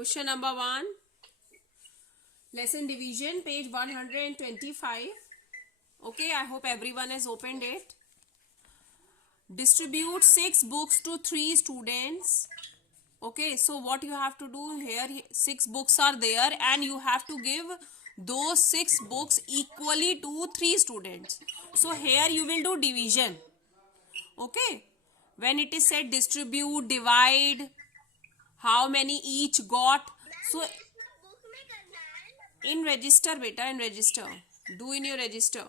Question number 1. Lesson division, page 125. Okay, I hope everyone has opened it. Distribute 6 books to 3 students. Okay, so what you have to do here, 6 books are there and you have to give those 6 books equally to 3 students. So here you will do division. Okay, when it is said distribute, divide, how many each got. So in register beta, in register, do in your register.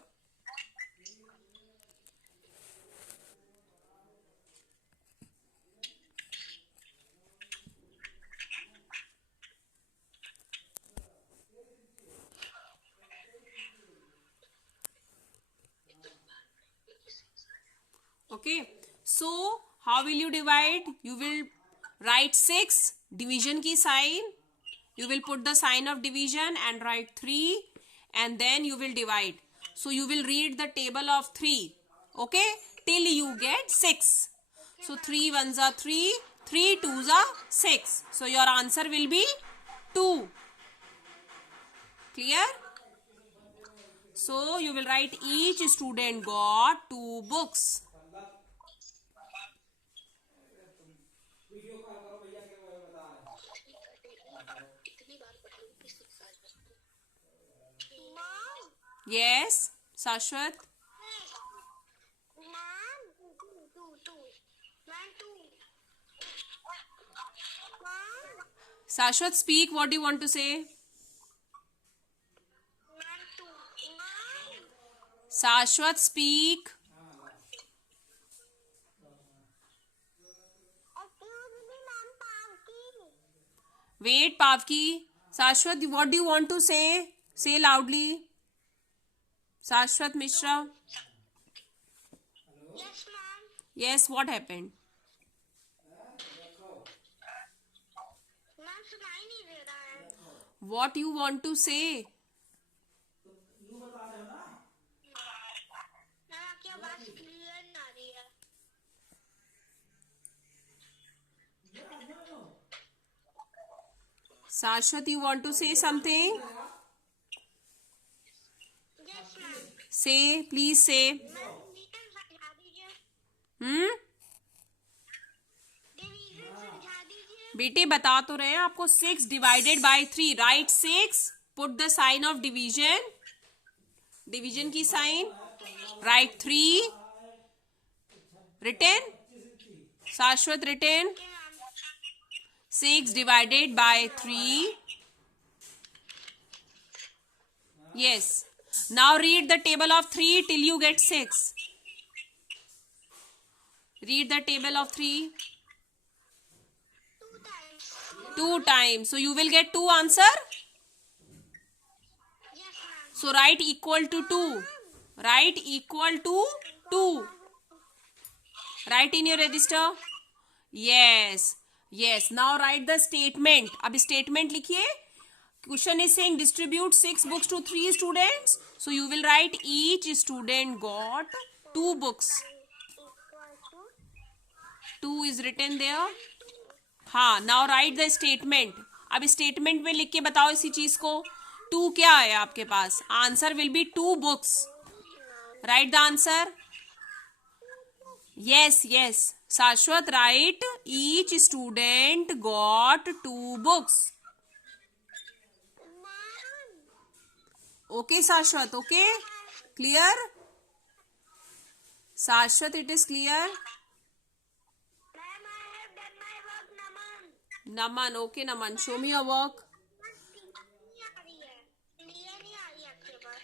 Okay, so how will you divide? You will write 6, division ki sign. You will put the sign of division and write 3 and then you will divide. So you will read the table of 3. Okay, till you get 6. So 3 ones are 3, 3 twos are 6. So your answer will be 2. Clear? So you will write each student got 2 books. Yes, Shashwat. Shashwat, speak. What do you want to say? Shashwat, speak. Wait, Pavki. Shashwat, what do you want to say? Say loudly. Shashwat Mishra. Yes, ma'am. Yes, what happened? Ma'am सुनाई नहीं दे रहा है. What you want to say? Ma'am आपकी आवाज clear नहीं आ रही है. Shashwat, you want to say something? Yes, ma'am. Say, please say. Ma'am division समझा दीजिए. डिवीजन समझा दीजिए. बेटे बता तो रहे हैं आपको. 6 divided by 3. Write 6. Put the sign of division. Division की sign. Write 3. Written. Shashwat written. 6 divided by 3. Yes. Now read the table of 3 till you get 6. Read the table of 3. 2 times. 2 times. So you will get 2 answer. Yes, ma'am. So write equal to 2. Write equal to 2. Write in your register. Yes. Yes. Now write the statement. अब statement लिखिए. Question is saying distribute 6 books to 3 students. So you will write each student got 2 books. Equal to 2 is written there. हाँ. Now write the statement. अब statement में लिख के बताओ इसी चीज को. 2 क्या है आपके पास? Answer will be 2 books. Write the answer. Yes, yes. Shashwat, write each student got 2 books. ma'am. Okay, Shashwat, okay? Clear? Shashwat, it is clear? Ma'am, I have done my work, Naman. Naman, okay, Naman. Show me your work. नहीं आ रही है. Clear नहीं आ रही है आपके पास.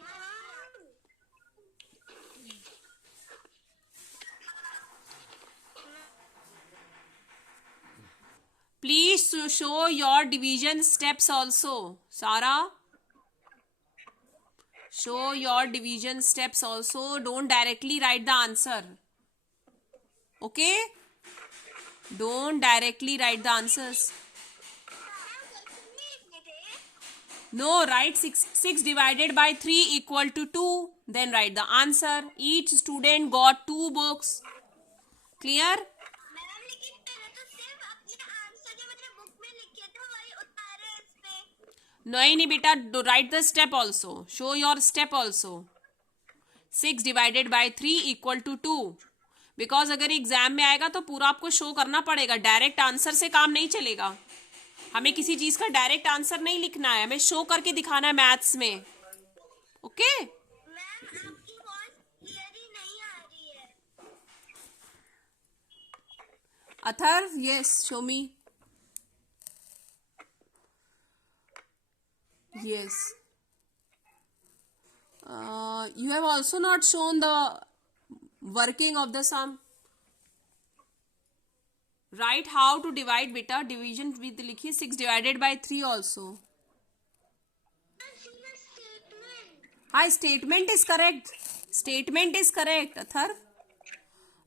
ma'am. Please show your division steps also. Sarah? Show your division steps also. Don't directly write the answer. Okay? Don't directly write the answers. No, write 6 divided by 3 equal to 2. Then write the answer. Each student got 2 books. Clear? Ma'am लेकिन पहले तो सिर्फ अपने answer के मतलब book में नहीं बेटा, write the step also, show your step also. 6 divided by 3 equal to 2. Because अगर एग्जाम में आएगा तो पूरा आपको शो करना पड़ेगा. डायरेक्ट आंसर से काम नहीं चलेगा. हमें किसी चीज का डायरेक्ट आंसर नहीं लिखना है, हमें शो करके दिखाना है मैथ्स में. ओके मैम आपकी वॉइस क्लियर ही नहीं आ रही है. Atharva, yes, show me. Yes. You have also not shown the working of the sum. Write how to divide beta. Division with लिखिए 6 divided by 3 also. हाँ, statement is correct. Statement is correct, Athar.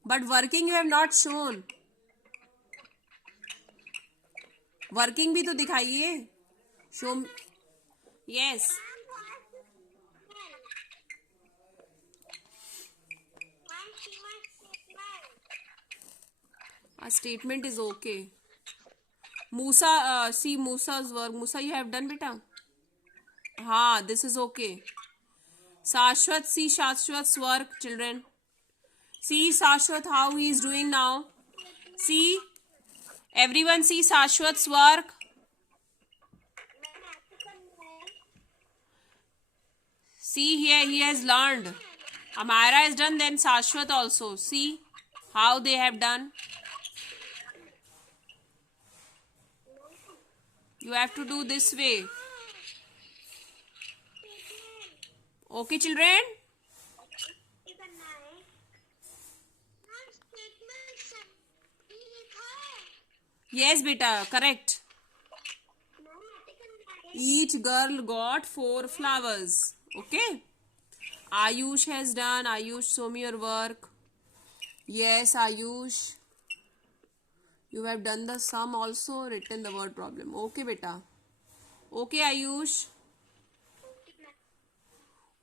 But working you have not shown. Working भी तो दिखाइए. Show. Yes. A statement is okay. Musa, see Musa's work. Musa, you have done beta. हाँ, this is okay. Shashwat, see Shashwat's work, children. See Shashwat how he is doing now. See, everyone see Shashwat's work. See here, he has learned. Amara has done, then Shashwat also. See how they have done. You have to do this way. Okay, children? Yes, beta, correct. Each girl got 4 flowers. Okay. Ayush has done. Ayush, show me your work. Yes, Ayush. You have done the sum also, written the word problem. Okay, beta. Okay, Ayush.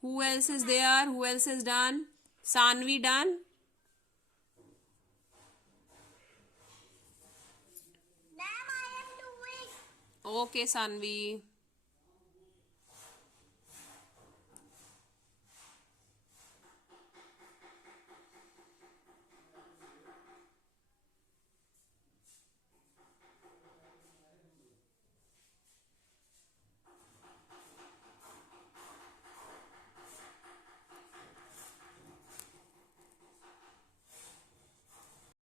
Who else is there? Who else has done? Sanvi done? Ma'am, I am doing. Okay, Sanvi.